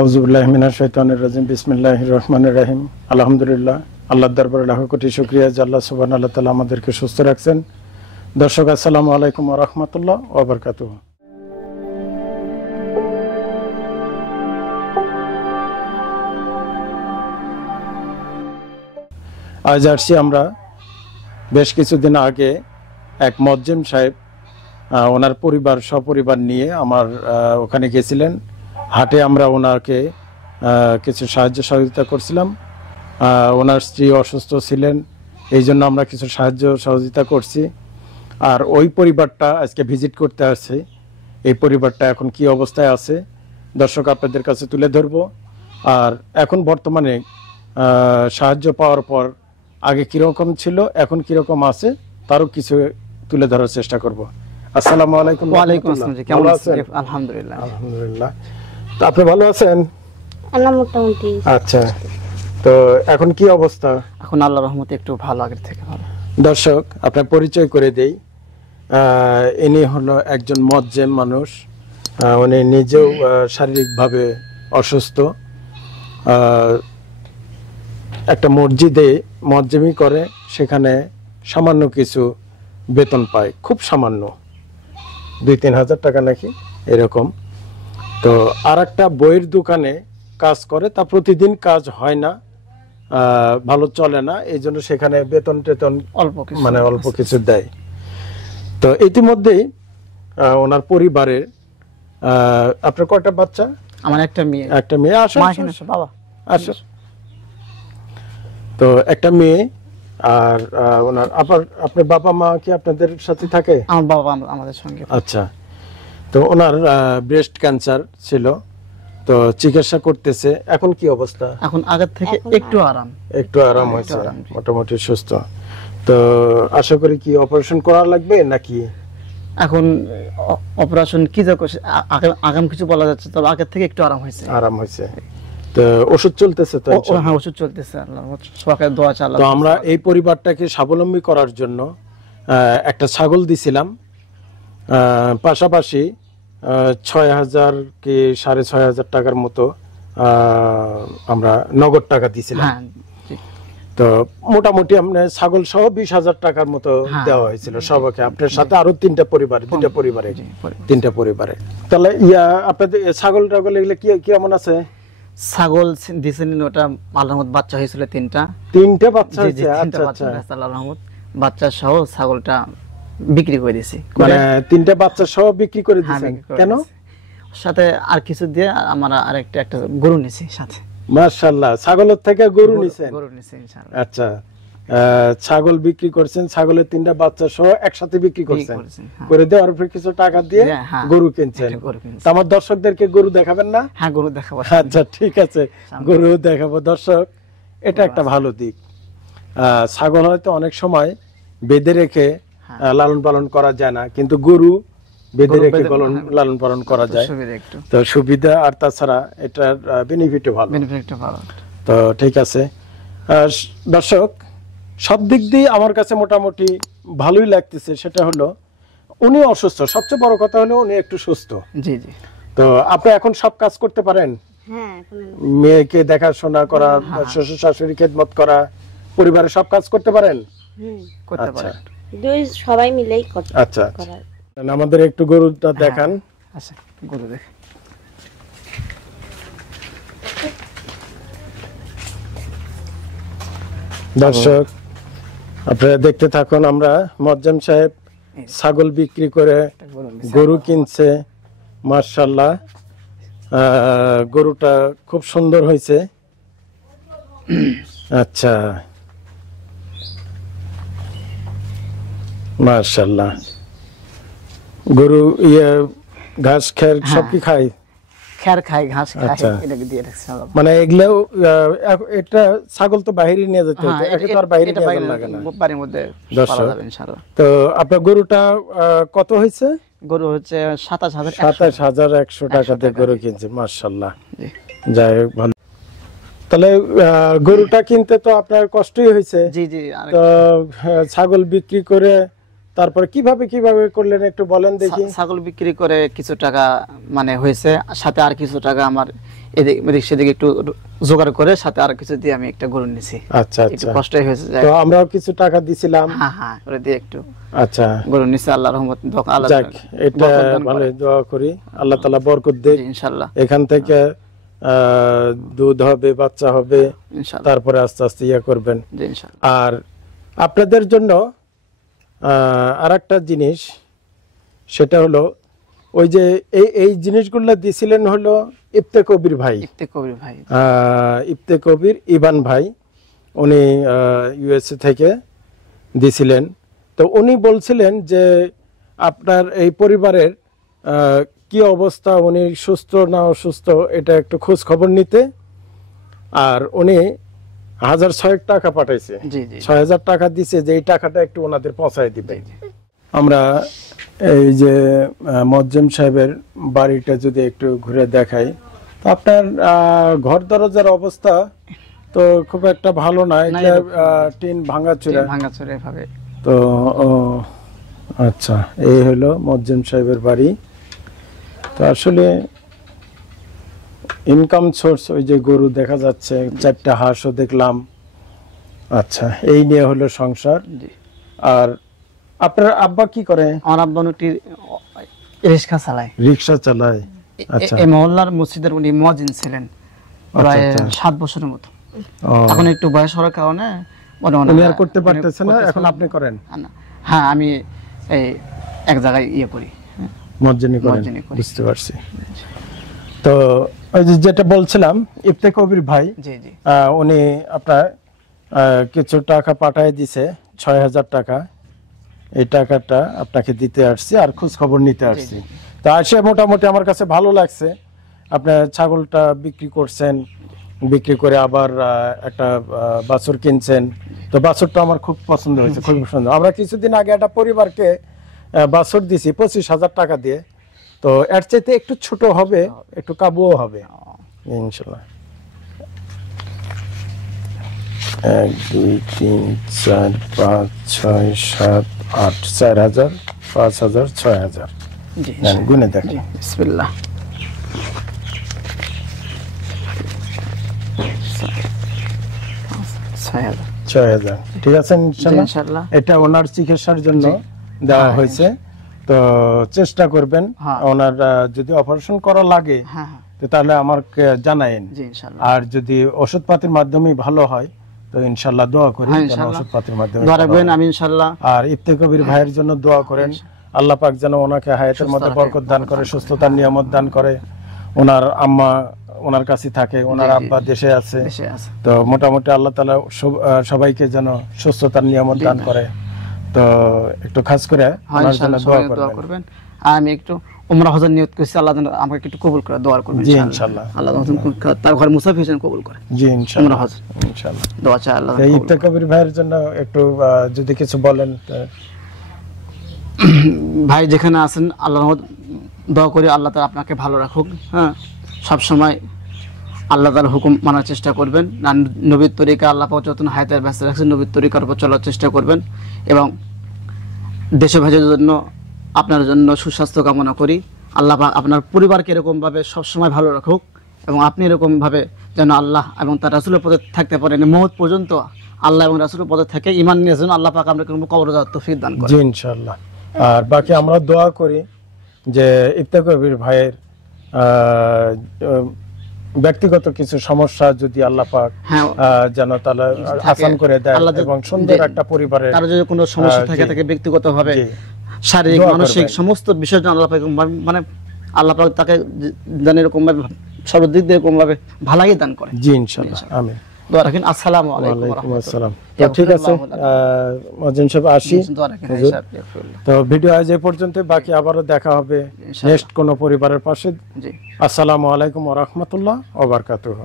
আউযুবিল্লাহি মিনাশ শাইতানির রাজিম বিসমিল্লাহির রহমানির রহিম আলহামদুলিল্লাহ আল্লাহর দরবারে লাখো কোটি শুকরিয়া যে আল্লাহ সুবহানাহু ওয়া তাআলা আমাদেরকে সুস্থ রাখছেন। দর্শক আসসালামু আলাইকুম ওয়া রাহমাতুল্লাহ ওয়া বারাকাতুহু। আজ আসছি আমরা বেশ কিছুদিন আগে এক মুয়াজ্জিম সাহেব ওনার পরিবার সপরিবার নিয়ে আমার ওখানে গেছিলেন। হাটে আমরা ওনাকে কিছু সাহায্য সহযোগিতা করছিলাম। ওনার স্ত্রী অসুস্থ ছিলেন, এই জন্য আমরা কিছু সাহায্য সহযোগিতা করছি। আর ওই পরিবারটা আজকে ভিজিট করতে আসছে। এই পরিবারটা এখন কি অবস্থায় আছে দর্শক আপনাদের কাছে তুলে ধরবো। আর এখন বর্তমানে সাহায্য পাওয়ার পর আগে কীরকম ছিল এখন কীরকম আছে তারও কিছু তুলে ধরার চেষ্টা করব। আসসালামু আলাইকুম। ওয়ালাইকুম আসসালাম। কেমন আছেন? আলহামদুলিল্লাহ। আলহামদুলিল্লাহ। তো আপনি ভালো আছেন? মোটামুটি। আচ্ছা, তো এখন কি অবস্থা? এখন আল্লাহর রহমতে একটু ভালো, আগের থেকে ভালো। দর্শক আপনার পরিচয় করে দেই। ইনি হলো একজন মুয়াজ্জিম মানুষ। উনি নিজেও শারীরিকভাবে অসুস্থ। একটা মসজিদে মুয়াজ্জিমি করে, সেখানে সামান্য কিছু বেতন পায়, খুব সামান্য 2-3 হাজার টাকা নাকি এরকম। তো আর একটা বইয়ের দোকানে কাজ করে, তা প্রতিদিন কাজ হয় না, ভালো চলে না, এই জন্য সেখানে বেতন টেতন অল্প কিছু দেয়। তো ইতিমধ্যেই ওনার পরিবারের আপনার কয়টা বাচ্চা? আমার একটা মেয়ে। একটা মেয়ে। আসো বাবা আসো। তো একটা মেয়ে। আর ওনার আপনার বাবা মা কি আপনাদের সাথে থাকে? আমার বাবা আমাদের সঙ্গে। আচ্ছা, তো ওনার ব্রেস্ট ক্যান্সার ছিল, তো চিকিৎসা করতেছে। এখন কি অবস্থা? এখন আগের থেকে একটু আরাম হয়েছে, মোটামুটি সুস্থ। তো আশা করি কি অপারেশন করা লাগবে নাকি? এখন অপারেশন কি যা করছে আগাম কিছু বলা যাচ্ছে, তবে আগের থেকে একটু আরাম হয়েছে। তো ওষুধ চলতেছে তো? হ্যাঁ, ওষুধ চলতেছে। সবাই দোয়া চালান। তো আমরা এই পরিবারটাকে স্বাবলম্বী করার জন্য একটা ছাগল দিছিলাম, পাশাপাশি 6,000 কি 6,500 টাকার মতো আমরা নগদ টাকা দিছিলাম। তো মোটামুটি আমরা ছাগল সহ 20,000 টাকার মতো দেওয়া হয়েছিল সবাইকে, আপনার সাথে আরো 3টা পরিবারে, 3টা পরিবারে। তাহলে আপনাদের ছাগল টাগল এগুলো কি কেমন আছে? ছাগল দিছেন ওটা আল্লাহর রহমত বাচ্চা হয়েছিল 3টা বাচ্চা হয়েছে। আচ্ছা, আল্লাহর রহমত বাচ্চা সহ ছাগলটা বিক্রি করে দিয়েছি। মানে 3টা বাচ্চা সহ বিক্রি করে দিয়েছেন? কেন? সাথে আর কিছু দিয়ে আমরা একটা গরু নিছি সাথে। মাশাআল্লাহ, ছাগলের থেকে গরু নিছেন? ইনশাআল্লাহ। আচ্ছা, ছাগল বিক্রি করছেন, ছাগলের 3টা বাচ্চা সহ একসাথে বিক্রি করছেন, করে দেওয়ার পর কিছু টাকা দিয়ে গরু কিনছেন। আমার দর্শকদেরকে গরু দেখাবেন না? হ্যাঁ, গরু দেখাবো। আচ্ছা, ঠিক আছে, গরু দেখাবো। দর্শক, এটা একটা ভালো দিক। ছাগল হয়তো অনেক সময় বেঁধে রেখে লালন পালন করা যায় না, কিন্তু গরু বেঁধে রেখে লালন পালন করা যায়, তো সুবিধা। আর তাছাড়া এটার বেনিফিটও ভালো। তো ঠিক আছে দর্শক, সব দিক দিয়ে আমার কাছে মোটামুটি ভালোই লাগতেছে। সেটা হলো উনি অসুস্থ, সবচেয়ে বড় কথা হলো উনি একটু সুস্থ। জি। তো আপনি এখন সব কাজ করতে পারেন? হ্যাঁ, মেয়েকে দেখাশোনা করা, শ্বশুর শাশুড়ি খেদমত করা, পরিবারের সব কাজ করতে পারেন? করতে পারেন, সবাই মিলেই করতে। আচ্ছা, আমাদের একটু গরুটা দেখান। আচ্ছা, গরু দেখ। দর্শক আপনারা দেখতে থাকুন। আমরা মুয়াজ্জিম সাহেব ছাগল বিক্রি করে গরু কিনছে। মাশাআল্লাহ, গরুটা খুব সুন্দর হয়েছে। আচ্ছা, মাশাআল্লাহ। গরু ঘাস খের সব কি খায়? খের খায়, ঘাস খায়। আচ্ছা, এটাকে দিয়ে রাখছি। মানে এগুলো এটা ছাগল তো বাইরে নিয়ে যেতে হতো, এটা তো আর বাইরে নিয়ে লাগে না, বাড়ির মধ্যে পালা যাবে ইনশাআল্লাহ। তো আপনার গরুটা কত হয়েছে? গরু হচ্ছে 27,100 টাকাতে গরু কিনছে। মাশাআল্লাহ, যাই হোক, ভালো। তাহলে গরুটা কিনতে তো আপনার কষ্টই হয়েছে। জি। তো ছাগল বিক্রি করে তারপর কিভাবে করলেন একটু বলেন দেখি। ছাগল বিক্রি করে কিছু টাকা মানে হয়েছে, সাথে আর কিছু টাকা আমার এদিক সেদিকে একটু জোগাড় করে সাথে আর কিছু দিয়ে আমি একটা গরু নিছি। আচ্ছা একটু আচ্ছা, কষ্টই হয়েছে। তো আমরাও কিছু টাকা দিছিলাম। হ্যাঁ করে দিয়ে একটু আচ্ছা গরু নিছি, আল্লাহর রহমত। আল্লাহ যাক, এটা ভালো, দোয়া করি আল্লাহ তাআলা বরকত দেয় ইনশাআল্লাহ। এখান থেকে দুধ হবে, বাচ্চা হবে, ইনশাআল্লাহ তারপরে আস্তে আস্তে ইয়া করবেন। জি ইনশাআল্লাহ। আর আপনাদের জন্য আরেকটা জিনিস, সেটা হলো ওই যে এই জিনিসগুলো দিছিলেন হলো ইফতে কবির ভাই, ইফতে কবির ইবান ভাই, উনি ইউএসএ থেকে দিছিলেন। তো উনি বলছিলেন যে আপনার এই পরিবারের কি অবস্থা, উনি সুস্থ না অসুস্থ, এটা একটু খোঁজ খবর নিতে। আর উনি 1,600 টাকা পাঠাইছে, 6,000 টাকা দিছে, যে এই টাকাটা একটু ওনাদের পৌঁছায় দিবে। আমরা এই যে মোয়াজ্জেম সাহেবের বাড়িটা যদি একটু ঘুরে দেখাই, তো আপনার ঘর দরজার অবস্থা তো খুব একটা ভালো নয়, টিন ভাঙাচোরা ভাবে। তো আচ্ছা, এই হলো মোয়াজ্জেম সাহেবের বাড়ি। তো আসলে ইনকাম সোর্স ওই যে গরু দেখা যাচ্ছে, 4টা হাঁসও দেখলাম। আচ্ছা, এই নিয়ে হলো সংসার। আর আপনার আব্বা কি করে? আমার আব্বা রিক্সা চালায়। রিক্সা চালায়। আচ্ছা, এই মহল্লার মসজিদের উনি মুয়াজ্জিন ছিলেন প্রায় 7 বছরের মতো। এখন একটু বয়স হওয়ার কারণে উনি আর করতে পারতেছেন না, এখন আপনি করেন? হ্যাঁ, আমি এই এক জায়গায় ইয়ে করি, মুয়াজ্জিনি করেন। বুঝতে পারছি। তো ওই যেটা বলছিলাম, ইফতে কবির ভাই, উনি আপনার কিছু টাকা পাঠিয়ে দিছে, 6,000 টাকা। এই টাকাটা আপনাকে দিতে আসছি আর খোঁজ খবর নিতে আসছি। তো আসে মোটামুটি আমার কাছে ভালো লাগছে। আপনার ছাগলটা বিক্রি করছেন, বিক্রি করে আবার একটা বাছুর কিনছেন। তো বাছুরটা আমার খুব পছন্দ হয়েছে, খুব পছন্দ। আমরা কিছুদিন আগে একটা পরিবারকে বাছুর দিছি 25,000 টাকা দিয়ে। তো এর চাইতে একটু ছোট হবে, একটু কাবুও হবে ইনশাল্লাহ। 1 2 3 4 5 6 7 8 4,000 5,000 6,000 গুনে দেখেন। বিসমিল্লাহ। 6,000 ঠিক আছে ইনশাআল্লাহ। এটা ওনার চিকিৎসার জন্য দেওয়া হয়েছে। তো চেষ্টা করবেন, ওনার যদি অপারেশন করা লাগে তাহলে আমাকে জানায়েন। আর যদি ওষুধপাতির মাধ্যমে ভালো হয় তো ইনশাআল্লাহ দোয়া করি ওষুধপাতির মাধ্যমে দোয়া করবেন আমি ইনশাআল্লাহ। আর ইফতে কবির ভাইয়ের জন্য দোয়া করেন, আল্লাহ পাক যেন ওনাকে হায়াতের মধ্যে বরকত দান করে, সুস্থতার নিয়ামত দান করে। ওনার আম্মা ওনার কাছে থাকে, ওনার আব্বা দেশে আছে। তো মোটামুটি আল্লাহ তাআলা সবাইকে যেন সুস্থতার নিয়ামত দান করে। তো একটু খাস করে ওনার জন্য দোয়া করবেন। আমি একটু উমরা হজের নিয়ত করেছি, আল্লাহ যেন আমাকে একটু কবুল করে, দোয়া করবেন জি ইনশাআল্লাহ। আল্লাহ তার ঘরে মুসাফির যেন কবুল করে জি ইনশাআল্লাহ, উমরা হজ ইনশাআল্লাহ। দোয়া চাই আল্লাহ। এই ইফতে কবির ভাইয়ের জন্য একটু যদি কিছু বলেন। ভাই যেখানে আছেন, আল্লাহ দোয়া করি আল্লাহ তাআলা আপনাকে ভালো রাখুক। হ্যাঁ, সব সময় আল্লাহ তাআলার হুকুম মানার চেষ্টা করবেন। নবীর তরিকা আল্লাহ পাক যতন হায়াতের ব্যস্ত রাখছেন, নবীর তরিকার উপর চলার চেষ্টা করবেন। এবং দেশবাসীর জন্য, আপনার জন্য সুস্বাস্থ্য কামনা করি। আল্লাহ পাক আপনার পরিবারকে এরকম ভাবে সবসময় ভালো রাখুক, এবং আপনি এরকম ভাবে যেন আল্লাহ এবং তার রাসূলের পথে থাকতে পারেন মওত পর্যন্ত। আল্লাহ এবং রাসূলের পথে থেকে ঈমান নিয়ে যেন আল্লাহ পাক আপনাকে কবর যাওয়ার তৌফিক দান করেন। জি ইনশাআল্লাহ। আর বাকি আমরা দোয়া করি যে ইফতে কবির ভাইয়ের ব্যক্তিগত কিছু সমস্যা যদি আল্লাহ পাক যেন তাহলে আসান করে দেয়, এবং সুন্দর একটা পরিবারে তার যদি কোনো সমস্যা থাকে ব্যক্তিগত ভাবে, শারীরিক মানসিক সমস্ত বিষয় যেন আল্লাহ পাক মানে আল্লাহ পাক তাকে যেন এরকম ভাবে সর্বদিক দিয়ে এরকম ভাবে ভালাই দান করে। জি ইনশাআল্লাহ, আমিন। দোয়া রাখেন। আসসালামু আলাইকুম ওয়া ওয়ালাইকুম আসসালাম। রাহমাতুল্লাহ। ঠিক আছে মুয়াজ্জিন সাহেব, আসি। তো ভিডিও আজ এই পর্যন্ত, বাকি আবারও দেখা হবে নেক্সট কোন পরিবারের পাশে। জি, আসসালামু আলাইকুম ওয়া রাহমাতুল্লাহ ওয়া বারাকাতুহু।